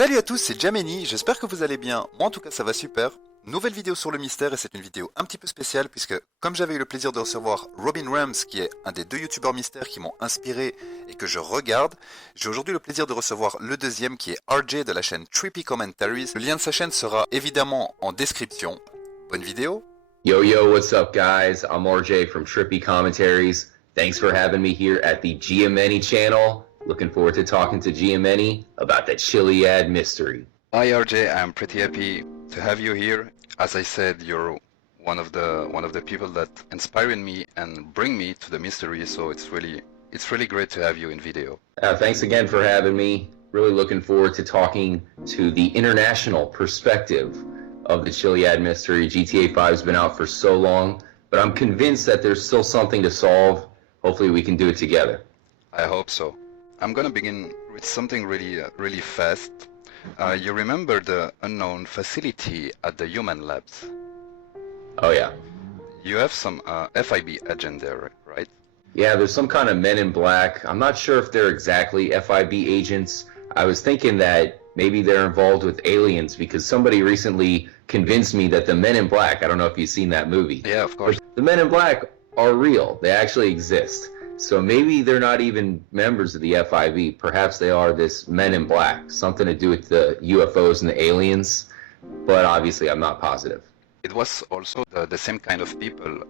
Salut à tous, c'est Giameni, j'espère que vous allez bien. Moi en tout cas ça va super. Nouvelle vidéo sur le mystère et c'est une vidéo un petit peu spéciale puisque comme j'avais eu le plaisir de recevoir Robin Rams qui est un des 2 youtubeurs mystères qui m'ont inspiré et que je regarde, j'ai aujourd'hui le plaisir de recevoir le deuxième qui est RJ de la chaîne Trippy Commentaries. Le lien de sa chaîne sera évidemment en description. Bonne vidéo. Yo, what's up guys? I'm RJ from Trippy Commentaries. Thanks for having me here at the Giameni channel. Looking forward to talking to Giameni about that Chiliad Mystery. Hi RJ, I'm pretty happy to have you here. As I said, you're one of the people that inspired me and bring me to the mystery, so it's really great to have you in video. Thanks again for having me. Really looking forward to talking to the international perspective of the Chiliad Mystery. GTA 5 has been out for so long, but I'm convinced that there's still something to solve. Hopefully we can do it together. I hope so. I'm gonna begin with something really fast. You remember the unknown facility at the human labs? Oh yeah. You have some FIB agent there, right? Yeah, there's some kind of men in black. I'm not sure if they're exactly FIB agents. I was thinking that maybe they're involved with aliens because somebody recently convinced me that the men in black, I don't know if you've seen that movie. Yeah, of course. But the men in black are real. They actually exist. So maybe they're not even members of the FIB. Perhaps they are this men in black, something to do with the UFOs and the aliens, but obviously I'm not positive. It was also the same kind of people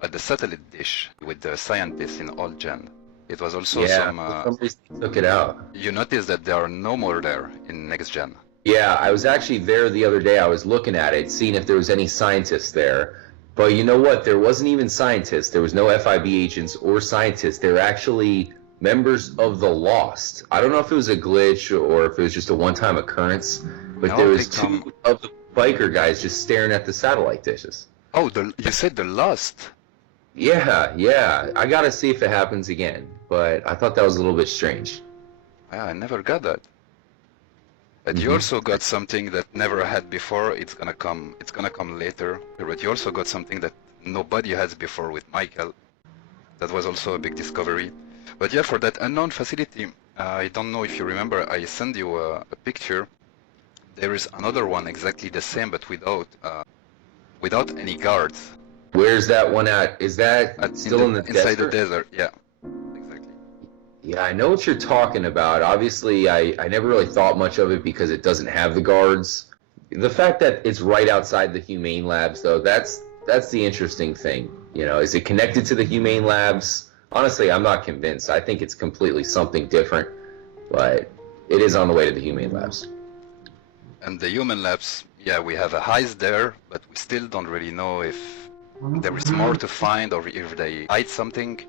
at the satellite dish with the scientists in old gen. It was also somebody took it out. You notice that there are no more there in next gen. Yeah, I was actually there the other day. I was looking at it, seeing if there was any scientists there. But you know what? There wasn't even scientists. There was no FIB agents or scientists. They were actually members of the Lost. I don't know if it was a glitch or if it was just a one-time occurrence, but no, there was two of the biker guys just staring at the satellite dishes. Oh, you said the Lost? Yeah. I gotta see if it happens again, but I thought that was a little bit strange. Yeah, I never got that. But you also got something that never had before. It's gonna come later. But you also got something that nobody has before with Michael. That was also a big discovery. But yeah, for that unknown facility, I don't know if you remember, I sent you a picture. There is another one exactly the same, but without any guards. Where's that one at? Is that still in the desert? Inside the desert, yeah. Yeah, I know what you're talking about. Obviously, I never really thought much of it because it doesn't have the guards. The fact that it's right outside the humane labs, though, that's the interesting thing. You know, is it connected to the humane labs? Honestly, I'm not convinced. I think it's completely something different, but it is on the way to the humane labs. And the human labs, yeah, we have a heist there, but we still don't really know if there is more to find or if they hide something.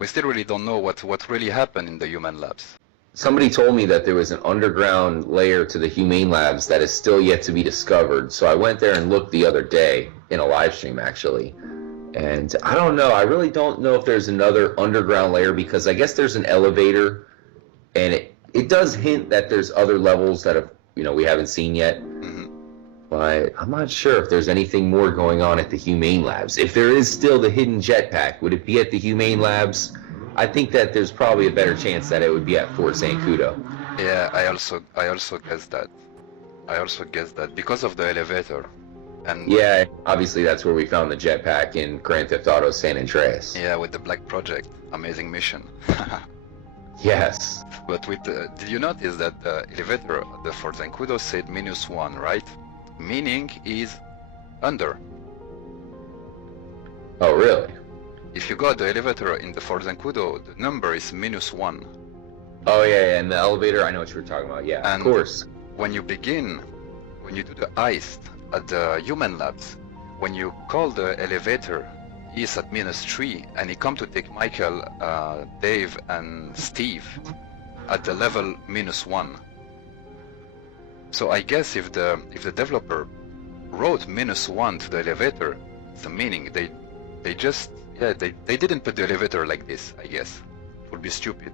We still really don't know what really happened in the human labs. Somebody told me that there was an underground layer to the humane labs that is still yet to be discovered. So I went there and looked the other day in a live stream actually. And I don't know, I really don't know if there's another underground layer because I guess there's an elevator and it does hint that there's other levels that we haven't seen yet. But I'm not sure if there's anything more going on at the Humane Labs. If there is still the hidden jetpack, would it be at the Humane Labs? I think that there's probably a better chance that it would be at Fort Zancudo. Yeah, I also guessed that. I also guessed that because of the elevator. And yeah, obviously that's where we found the jetpack in Grand Theft Auto San Andreas. Yeah, with the Black Project. Amazing mission. Yes. But did you notice that the elevator at the Fort Zancudo said -1, right? Meaning is under. Oh, really? If you got the elevator in the Fort Zancudo, the number is -1. Oh, yeah, and the elevator, I know what you were talking about, yeah, and of course. When you do the heist at the human labs, when you call the elevator, he's at -3, and he come to take Michael, Dave, and Steve at the level -1. So I guess if the developer wrote -1 to the elevator, it's a meaning they didn't put the elevator like this. I guess it would be stupid.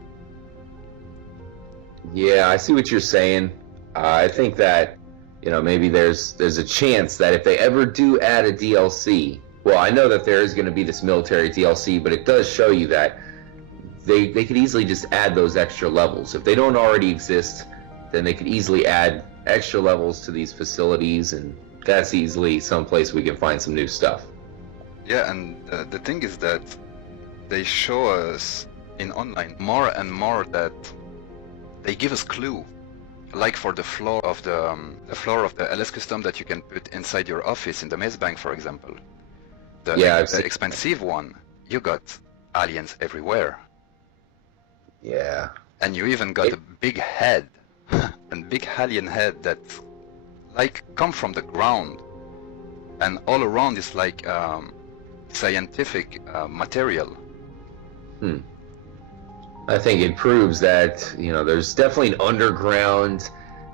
Yeah, I see what you're saying. I think that maybe there's a chance that if they ever do add a DLC, well, I know that there is going to be this military DLC, but it does show you that they could easily just add those extra levels. If they don't already exist, then they could easily add extra levels to these facilities, and that's easily someplace we can find some new stuff. Yeah, and the thing is that they show us in online more and more that they give us clue, like for the floor of the LS custom that you can put inside your office in the maze bank, for example. The expensive one, you got aliens everywhere. Yeah. And you even got a big head, a big alien head that like come from the ground, and all around is like scientific material. I think it proves that, you know, there's definitely an underground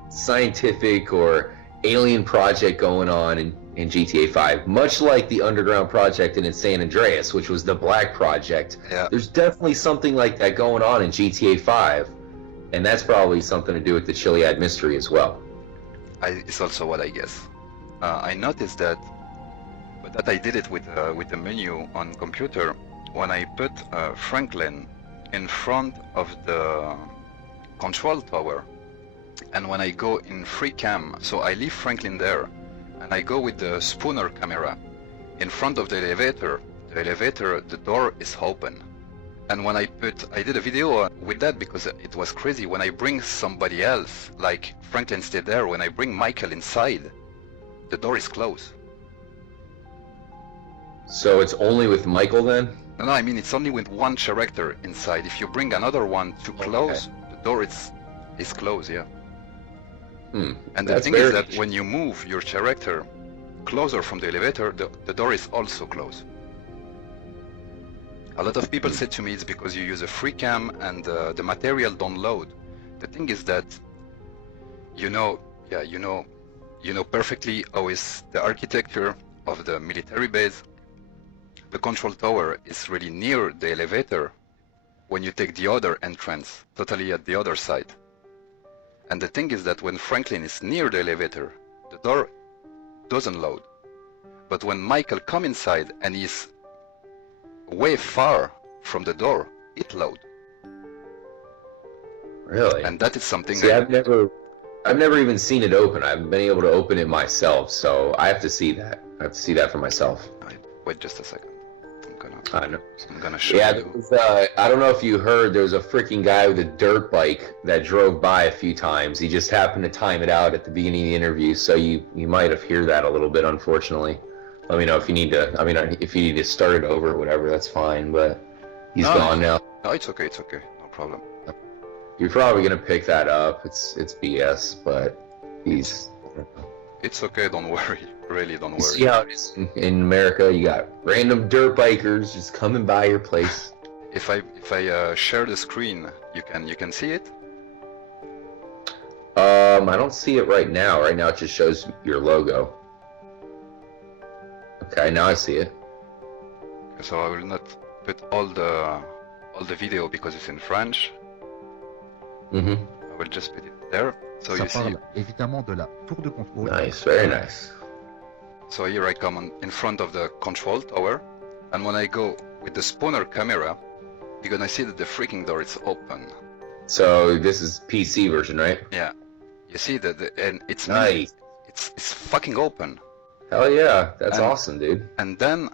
scientific or alien project going on in GTA 5, much like the underground project in San Andreas, which was the Black Project. Yeah. There's definitely something like that going on in GTA 5, and that's probably something to do with the Chiliad Mystery as well. It's also what I guess. I noticed that, but that I did it with the menu on computer when I put Franklin in front of the control tower, and when I go in free cam, so I leave Franklin there, and I go with the spooner camera in front of the elevator, the door is open. And when I did a video with that because it was crazy. When I bring somebody else, like Franklin stayed there, when I bring Michael inside, the door is closed. So it's only with Michael then? No, I mean it's only with one character inside. If you bring another one to close, the door is closed, yeah. And the thing is that when you move your character closer from the elevator, the door is also closed. A lot of people said to me it's because you use a free cam and the material don't load. The thing is that you know perfectly how is the architecture of the military base. The control tower is really near the elevator when you take the other entrance, totally at the other side. And the thing is that when Franklin is near the elevator, the door doesn't load. But when Michael comes inside and he's way far from the door, it loads. Really? And that is something. See, I've never even seen it open. I haven't been able to open it myself, so I have to see that. I have to see that for myself. Wait just a second. I'm gonna show you. I don't know if you heard, there was a freaking guy with a dirt bike that drove by a few times. He just happened to time it out at the beginning of the interview, so you might have heard that a little bit, unfortunately. Let me know if you need to. I mean, if you need to start it over or whatever, that's fine. But he's gone now. No, it's okay. It's okay. No problem. You're probably gonna pick that up. It's BS, but he's. It's okay. Don't worry. Really, don't worry. See how it is in America? You got random dirt bikers just coming by your place. If I share the screen, you can see it. I don't see it right now. Right now, it just shows your logo. Okay, now I see it. So I will not put all the video because it's in French. I will just put it there. So you see. Évidemment de la tour de contrôle. Nice, very nice. So here I come in front of the control tower, and when I go with the spooner camera, you're gonna see that the freaking door is open. So this is PC version, right? Yeah. You see that, and it's nice. It's fucking open. Hell yeah, that's awesome, dude. And then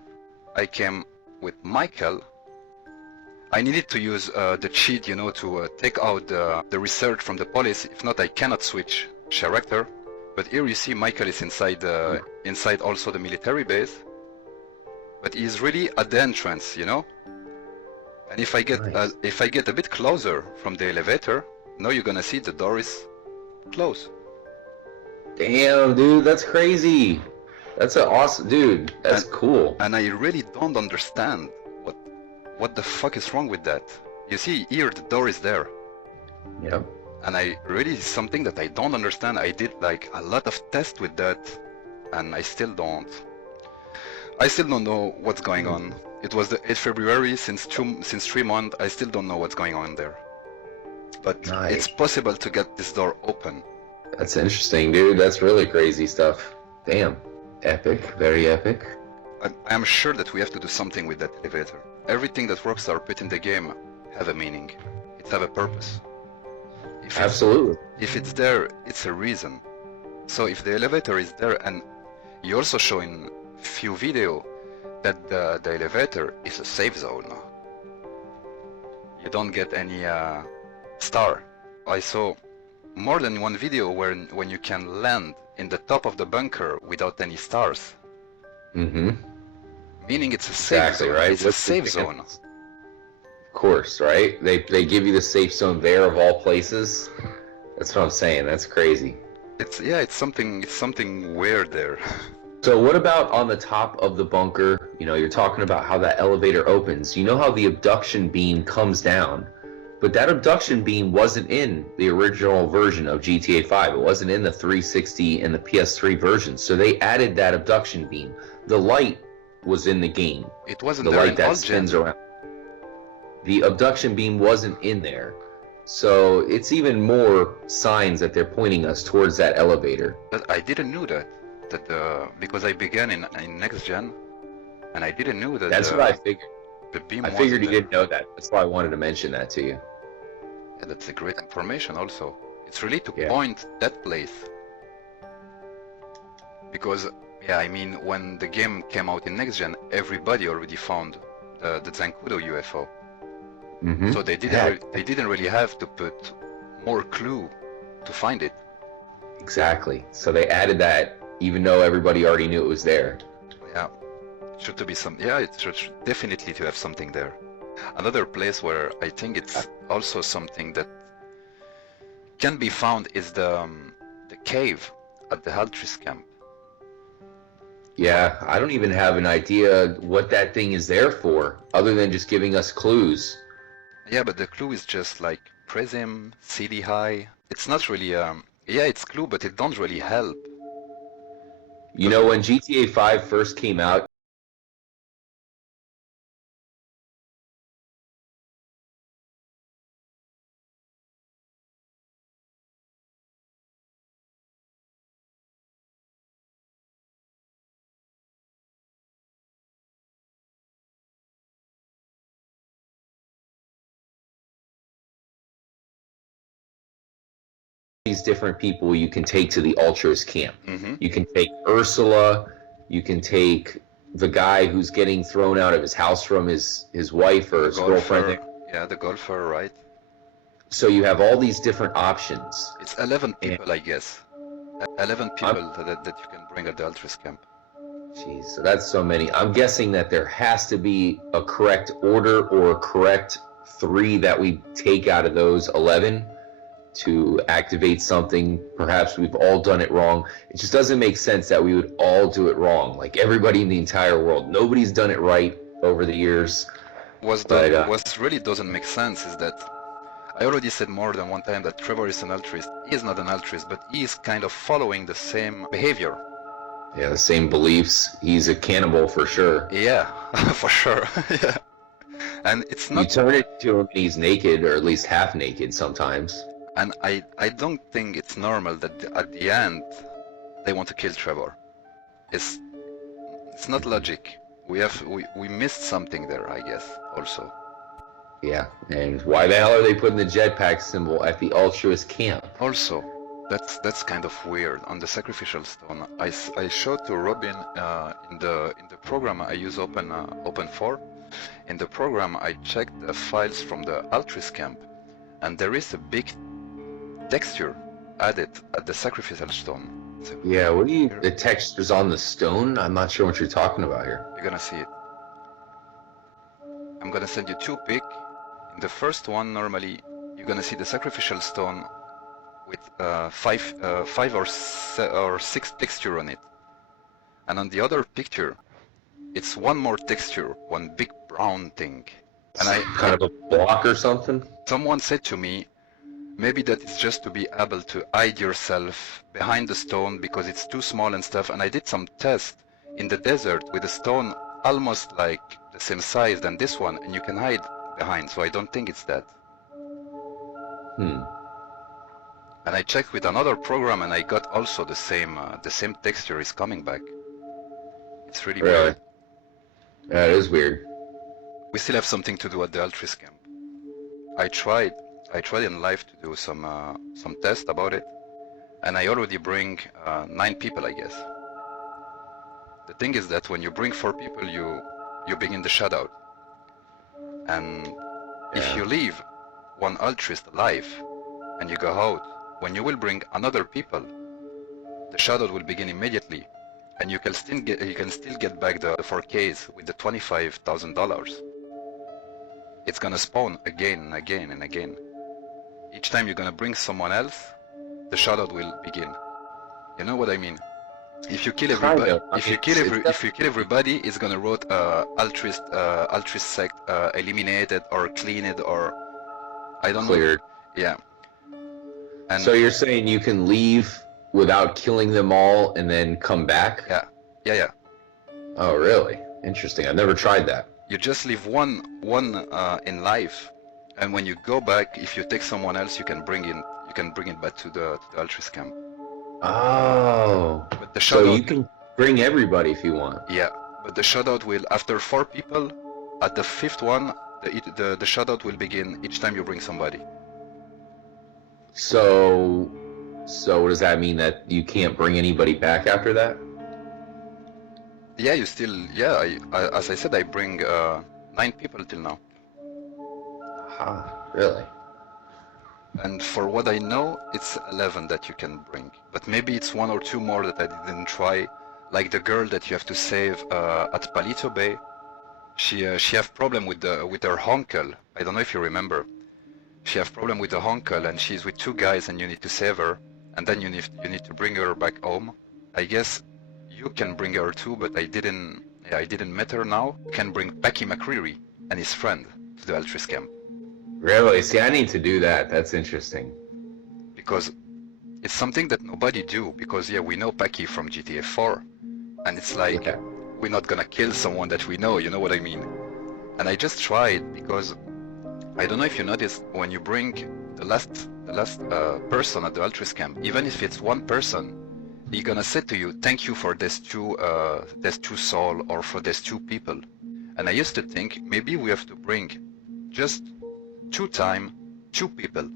I came with Michael. I needed to use the cheat, to take out the research from the police. If not, I cannot switch character. But here you see Michael is inside also the military base. But he's really at the entrance, And if I get a bit closer from the elevator, now you're gonna see the door is closed. Damn, dude, that's crazy. That's an awesome, dude. That's cool. And I really don't understand what the fuck is wrong with that. You see, here the door is there. Yep. And it's something that I don't understand. I did like a lot of tests with that, and I still don't know what's going on. It was the 8th February, since 3 months, I still don't know what's going on there. But It's possible to get this door open. That's interesting, dude. That's really crazy stuff. Damn. Epic. Very epic. I am sure that we have to do something with that elevator. Everything that Rockstar put in the game have a meaning. It have a purpose. Absolutely. If it's there, it's a reason. So if the elevator is there, and you also show in few video that the elevator is a safe zone. You don't get any star. I saw more than one video where when you can land in the top of the bunker without any stars. Mm-hmm. Meaning it's a safe zone. Right? It's a safe zone. Of course, right? They give you the safe zone there of all places. That's what I'm saying. That's crazy. It's something weird there. So what about on the top of the bunker? You know, you're talking about how that elevator opens. You know how the abduction beam comes down, but that abduction beam wasn't in the original version of GTA 5. It wasn't in the 360 and the PS3 version. So they added that abduction beam. The light was in the game. It wasn't the there light in that all spins gens. around. The abduction beam wasn't in there. So it's even more signs that they're pointing us towards that elevator. But I didn't know that because I began in next gen, and I didn't know that. That's what I figured. The beam. I figured you wasn't there. didn't know that. That's why I wanted to mention that to you. Yeah, that's a great information also. It's really to Yeah. point that place. Because, yeah, I mean, when the game came out in next gen, everybody already found the Zancudo UFO. Mm-hmm. So they didn't really have to put more clue to find it. Exactly. So they added that, even though everybody already knew it was there. Yeah, it should to be some. Yeah, it should definitely to have something there. Another place where I think it's also something that can be found is the cave at the ALTRUISTS camp. Yeah, I don't even have an idea what that thing is there for, other than just giving us clues. Yeah, but the clue is just like Prism, CD High. It's not really yeah, it's clue, but it don't really help. You know, when GTA 5 first came out, these different people you can take to the Ultras camp. Mm-hmm. You can take Ursula, you can take the guy who's getting thrown out of his house from his wife or his girlfriend. Yeah, the golfer, right? So you have all these different options. It's 11 people, I guess. 11 people that you can bring at the ALTRUISTS camp. Jeez, so that's so many. I'm guessing that there has to be a correct order or a correct 3 that we take out of those 11 to activate something. Perhaps we've all done it wrong. It just doesn't make sense that we would all do it wrong. Like everybody in the entire world, nobody's done it right over the years. What really doesn't make sense is that I already said more than one time that Trevor is an altruist. He is not an altruist, but he is kind of following the same behavior. Yeah, the same beliefs. He's a cannibal for sure. Yeah, for sure. Yeah. And it's not. You turn it to him and he's naked, or at least half naked sometimes. And I don't think it's normal that at the end they want to kill Trevor. It's not logic. We missed something there, I guess, also. Yeah, and why the hell are they putting the jetpack symbol at the Altruist camp? Also, that's kind of weird. On the sacrificial stone, I showed to Robin in the program I use Open4. In the program I checked the files from the Altruist camp, and there is a big texture added at the sacrificial stone. So Yeah, the texture's on the stone? I'm not sure what you're talking about here. you're gonna see it. I'm gonna send you 2 pics. In the first one, normally you're gonna see the sacrificial stone with 5 or 6 texture on it, and on the other picture, it's one more texture, one big brown thing. And Kind of a block or something? someone said to me, maybe that is just to be able to hide yourself behind the stone because it's too small and stuff. And I did some tests in the desert with a stone almost like the same size than this one, and you can hide behind. So I don't think it's that. And I checked with another program, and I got also the same texture is coming back. It's really Really? weird. Yeah, it is weird. We still have something to do at the Altruist camp. I tried in live to do some tests about it, and I already bring 9 people, I guess. The thing is that when you bring 4 people, you begin the shoutout. And if you leave one altruist alive and you go out, when you will bring another people, the shoutout will begin immediately, and you can still get back the 4Ks with the $25,000. It's gonna spawn again and again and again. Each time you're gonna bring someone else, the shoutout will begin. You know what I mean? If you kill everybody, if you kill everybody, it's gonna wrote altruist sect eliminated or cleaned or I don't Cleared. know. Yeah. And so you're saying you can leave without killing them all and then come back? Yeah. Oh, really? Interesting. I've never tried that. You just leave one in life, and when you go back, if you take someone else, you can bring it back to the altruist camp. Oh. But the So shoutout, you can bring everybody if you want. yeah. But the shoutout will, after 4 people, at the 5th one, the shoutout will begin each time you bring somebody. So what does that mean, that you can't bring anybody back after that? Yeah, you still, I as I said, I bring 9 people till now. Really? And for what I know, it's 11 that you can bring. But maybe it's 1 or 2 more that I didn't try. Like the girl that you have to save at Palito Bay. She have problem with her uncle. I don't know if you remember. She have problem with the uncle, and she's with 2 guys, and you need to save her. And then you need to bring her back home. I guess you can bring her too, but I didn't meet her now. You can bring Packy McCreary and his friend to the altruist camp. Really? See, I need to do that. That's interesting. Because it's something that nobody do, because we know Packy from GTA 4, and it's like, we're not gonna kill someone that we know, you know what I mean? And I just tried, because I don't know if you noticed, when you bring the last person at the altruist camp, even if it's 1 person, he's gonna say to you, thank you for this 2 soul, or for these 2 people. And I used to think, maybe we have to bring just 2 people.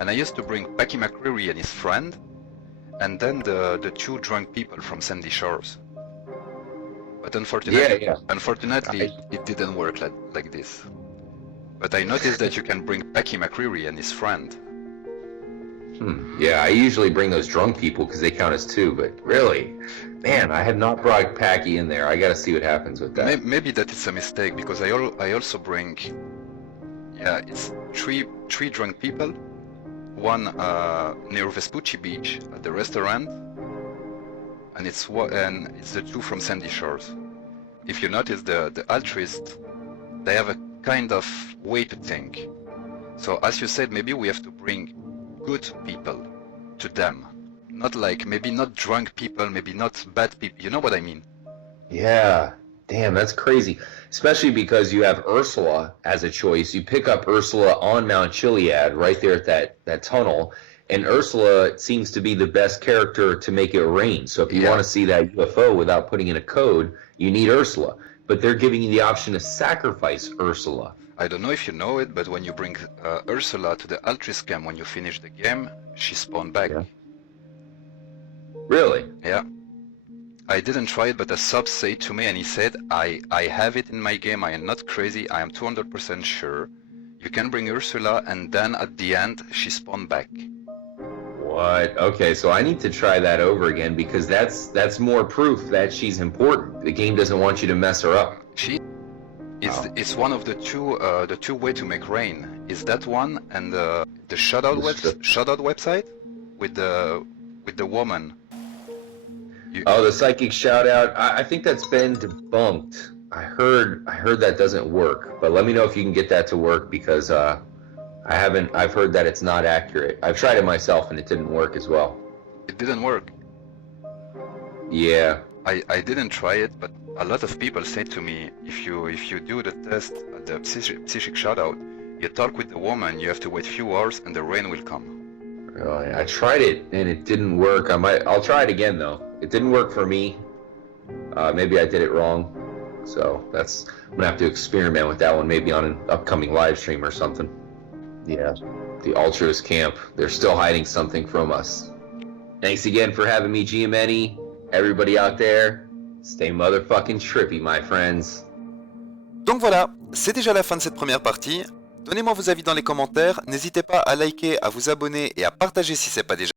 And I used to bring Packy McCreary and his friend, and then the 2 drunk people from Sandy Shores. But unfortunately, it didn't work like this. But I noticed that you can bring Packy McCreary and his friend. Yeah, I usually bring those drunk people because they count as 2, but really, man, I had not brought Packy in there. I gotta see what happens with that. Maybe that is a mistake, because I also bring, it's three drunk people, 1 near Vespucci Beach at the restaurant, and it's the 2 from Sandy Shores. If you notice, the altruists, they have a kind of way to think. So as you said, maybe we have to bring good people to them. Not like, maybe not drunk people, maybe not bad people, you know what I mean? Yeah, damn, that's crazy. Especially because you have Ursula as a choice. You pick up Ursula on Mount Chiliad, right there at that tunnel, and Ursula seems to be the best character to make it rain. So if you want to see that UFO without putting in a code, you need Ursula. But they're giving you the option to sacrifice Ursula. I don't know if you know it, but when you bring Ursula to the altruist camp, when you finish the game, she spawned back. Yeah. Really? Yeah. I didn't try it, but a sub said to me, and he said, I have it in my game, I am not crazy, I am 200% sure. You can bring Ursula, and then at the end, she spawned back. What? Okay, so I need to try that over again, because that's more proof that she's important. The game doesn't want you to mess her up. It's one of the two way to make rain. Is that one and the shoutout website with the woman. The psychic shout out. I think that's been debunked. I heard that doesn't work, but let me know if you can get that to work, because I've heard that it's not accurate. I've tried it myself and it didn't work as well. It didn't work. Yeah. I didn't try it, but a lot of people say to me, if you do the test at the psychic shoutout, you talk with the woman, you have to wait few hours and the rain will come. Really? I tried it and it didn't work. I'll try it again though. It didn't work for me. Maybe I did it wrong. So I'm gonna have to experiment with that one, maybe on an upcoming live stream or something. Yeah. The altruist camp, they're still hiding something from us. Thanks again for having me, Giameni. Everybody out there, stay motherfucking trippy, my friends. Donc voilà, c'est déjà la fin de cette première partie. Donnez-moi vos avis dans les commentaires, n'hésitez pas à liker, à vous abonner et à partager si ce n'est pas déjà